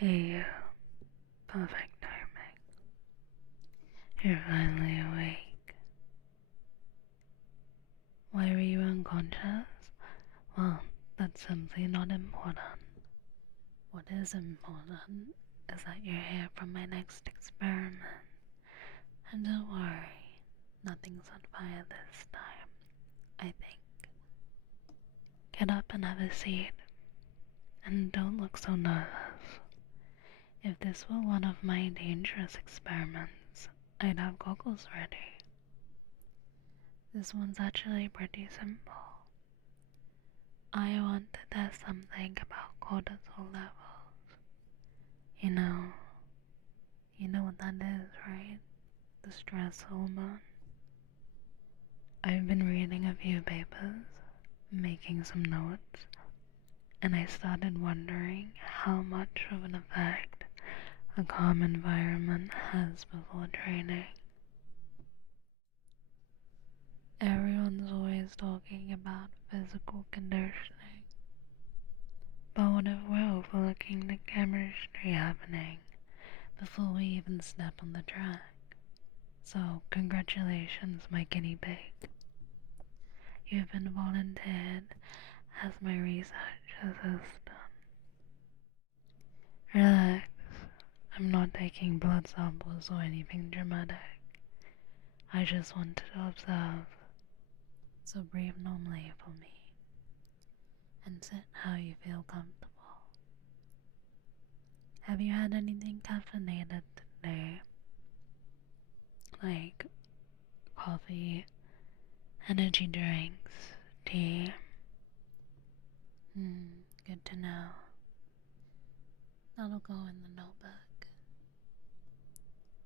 Hey, perfect timing. You're finally awake. Why were you unconscious? Well, that's simply not important. What is important is that you're here for my next experiment. And don't worry, nothing's on fire this time, I think. Get up and have a seat. And don't look so nervous. If this were one of my dangerous experiments, I'd have goggles ready. This one's actually pretty simple. I want to test something about cortisol levels. You know, you know what that is, right? The stress hormone. I've been reading a few papers, making some notes, and I started wondering how much of an effect a calm environment has before training. Everyone's always talking about physical conditioning, but what if we're overlooking the chemistry happening before we even step on the track? So, congratulations, my guinea pig. You've been volunteered as my research assistant. Relax, I'm not taking blood samples or anything dramatic. I just wanted to observe. So breathe normally for me and sit how you feel comfortable. Have you had anything caffeinated today? Like coffee, energy drinks, tea? Good to know. That'll go in the notebook.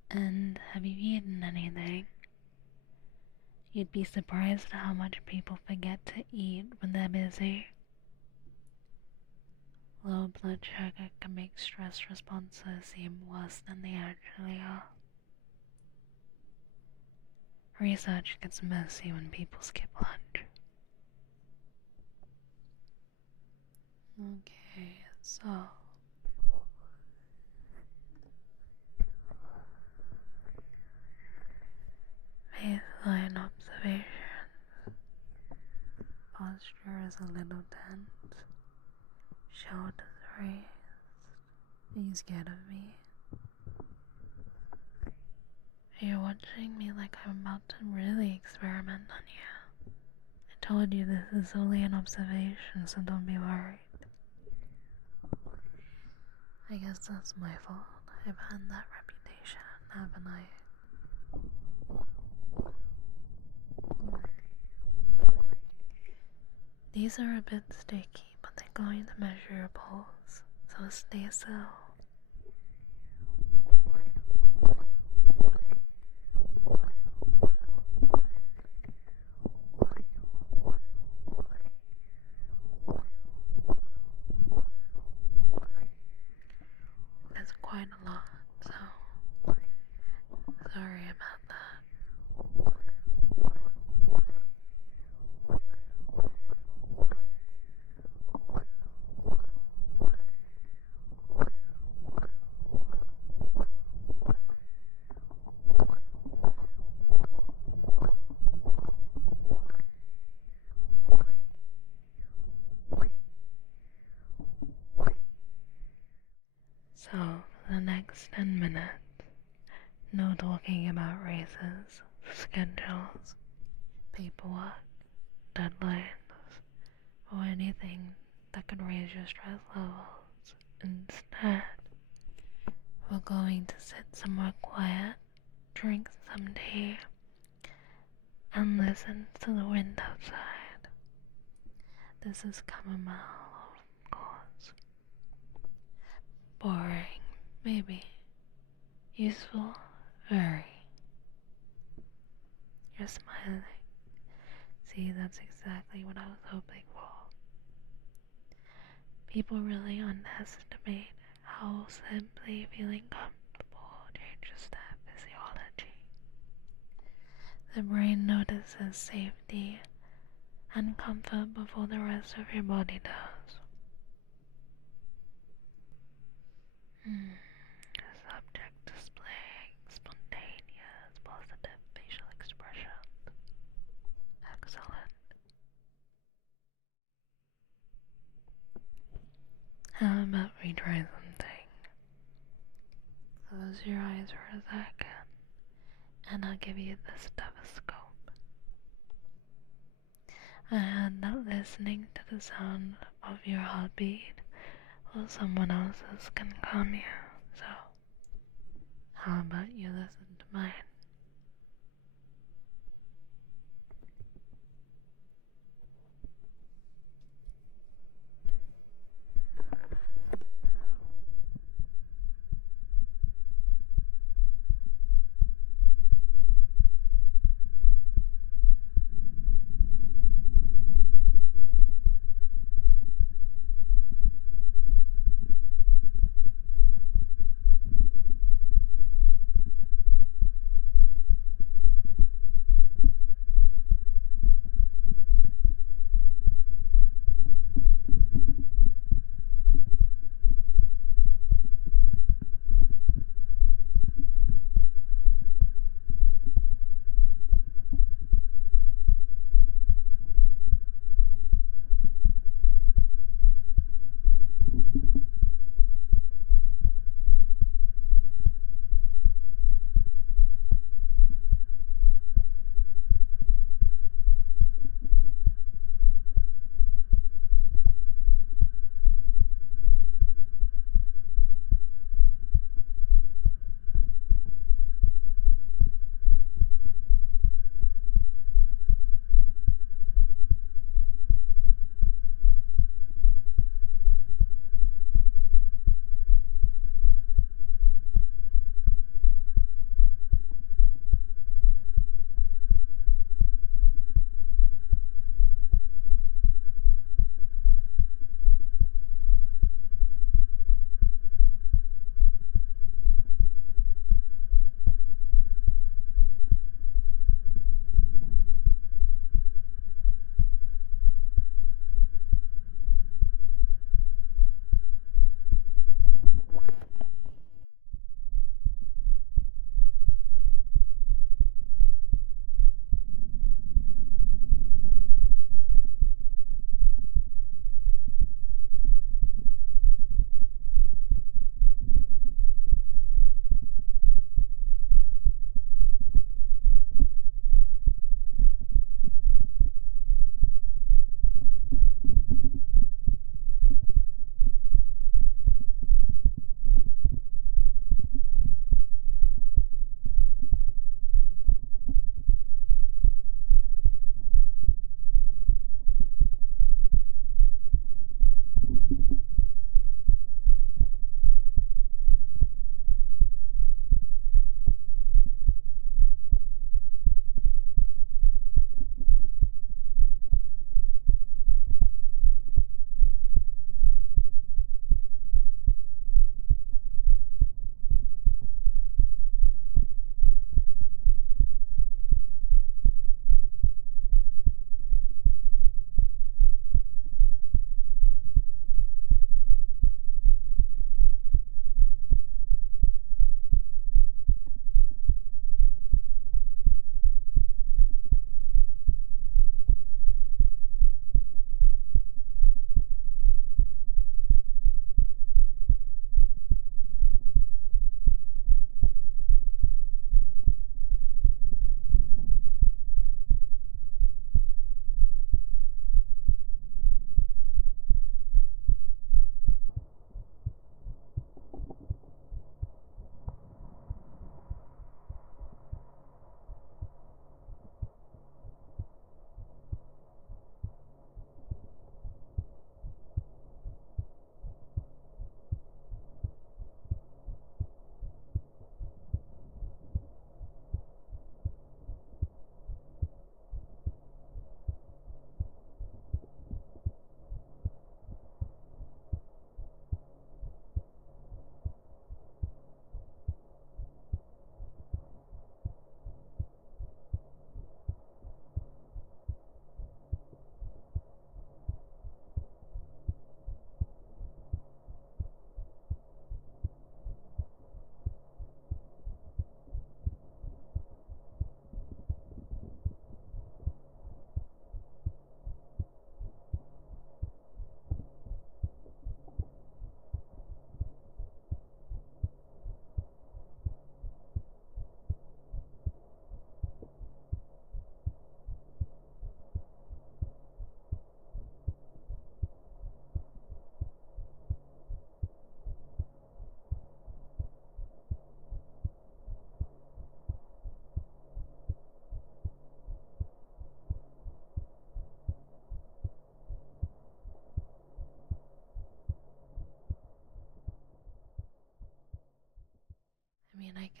And have you eaten anything? You'd be surprised at how much people forget to eat when they're busy. Low blood sugar can make stress responses seem worse than they actually are. Research gets messy when people skip lunch. Okay, so baseline observation. Posture is a little tense. Shoulders raised. Are you scared of me? You're watching me like I'm about to really experiment on you. I told you this is only an observation, so don't be worried. I guess that's my fault. I've had that reputation, haven't I? These are a bit sticky, but they're going to measure your pulse, so stay still. That's quite a lot, so sorry about that. So, for the next 10 minutes, no talking about races, schedules, paperwork, deadlines, or anything that could raise your stress levels. Instead, we're going to sit somewhere quiet, drink some tea, and listen to the wind outside. This is chamomile, of course. Boring, maybe. Useful, very. You're smiling. See, that's exactly what I was hoping for. People really underestimate how simply feeling comfortable changes their physiology. The brain notices safety and comfort before the rest of your body does. me try something. Close your eyes for a second, and I'll give you the stethoscope. And not listening to the sound of your heartbeat or someone else's can calm you. So, how about you listen to mine?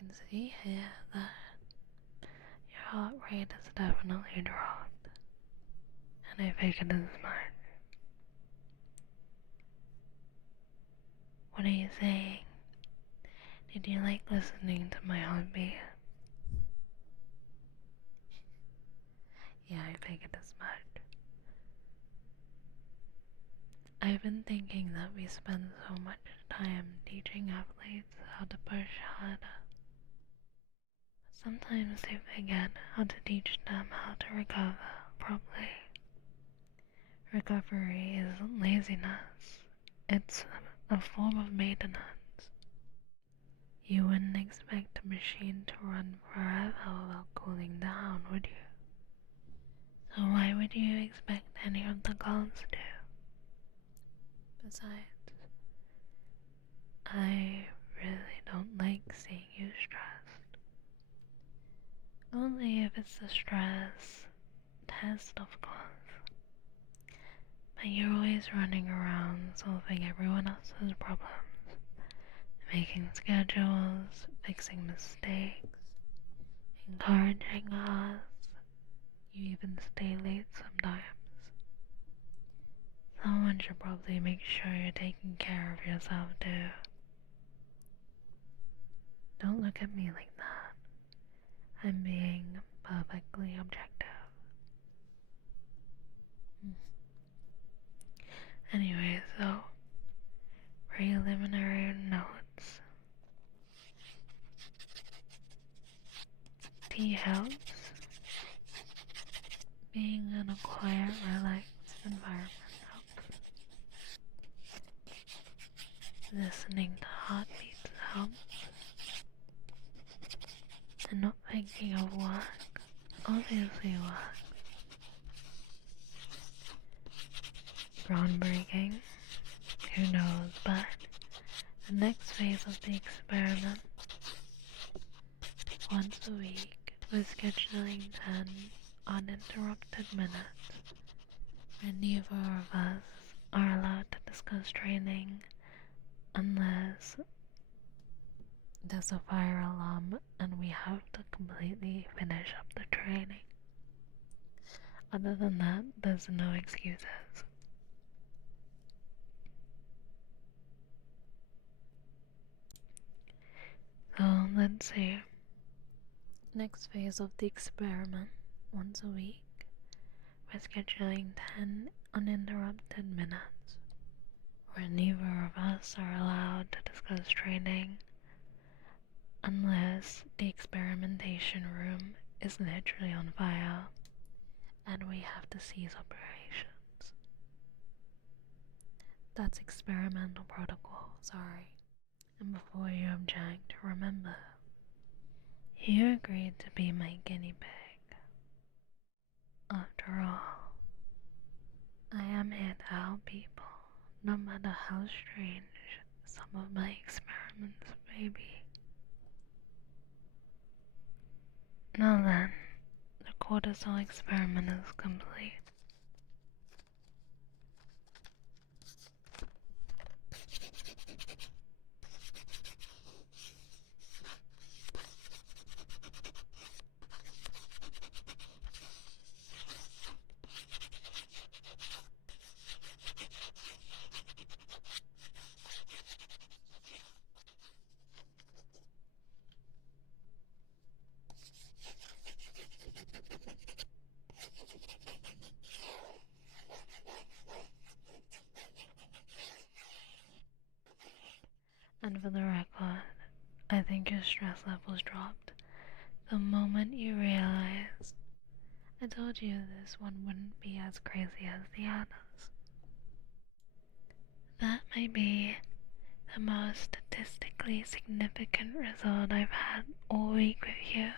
can see here that your heart rate has definitely dropped, and I figured as much. What are you saying? Did you like listening to my heartbeat? Yeah, I figured as much. I've been thinking that we spend so much time teaching athletes how to push harder. Sometimes they forget how to teach them how to recover properly. Recovery isn't laziness, it's a form of maintenance. You wouldn't expect a machine to run forever without cooling down, would you? So why would you expect any of the girls to? Besides, I really don't like seeing you stressed. Only if it's a stress test, of course. But you're always running around solving everyone else's problems, making schedules, fixing mistakes, encouraging us. You even stay late sometimes. Someone should probably make sure you're taking care of yourself too. Don't look at me like that. I'm being perfectly objective. Anyway, so preliminary notes. Tea helps. Being in a quiet, relaxed environment helps. Listening to heartbeats helps. And not thinking of work, obviously work. Groundbreaking, who knows, but the next phase of the experiment, once a week, we're scheduling 10 uninterrupted minutes where neither of us are allowed to discuss training unless there's a fire alarm and we have to completely finish up the training. Other than that, there's no excuses. So let's see. Next phase of the experiment, once a week, we're scheduling 10 uninterrupted minutes where neither of us are allowed to discuss training unless the experimentation room is literally on fire and we have to cease operations. That's experimental protocol, sorry. And before you object, remember, you agreed to be my guinea pig. After all, I am here to help people, no matter how strange some of my experiments may be. Now then, the cortisol experiment is complete. And for the record, I think your stress levels dropped the moment you realized I told you this one wouldn't be as crazy as the others. That may be the most statistically significant result I've had all week with you.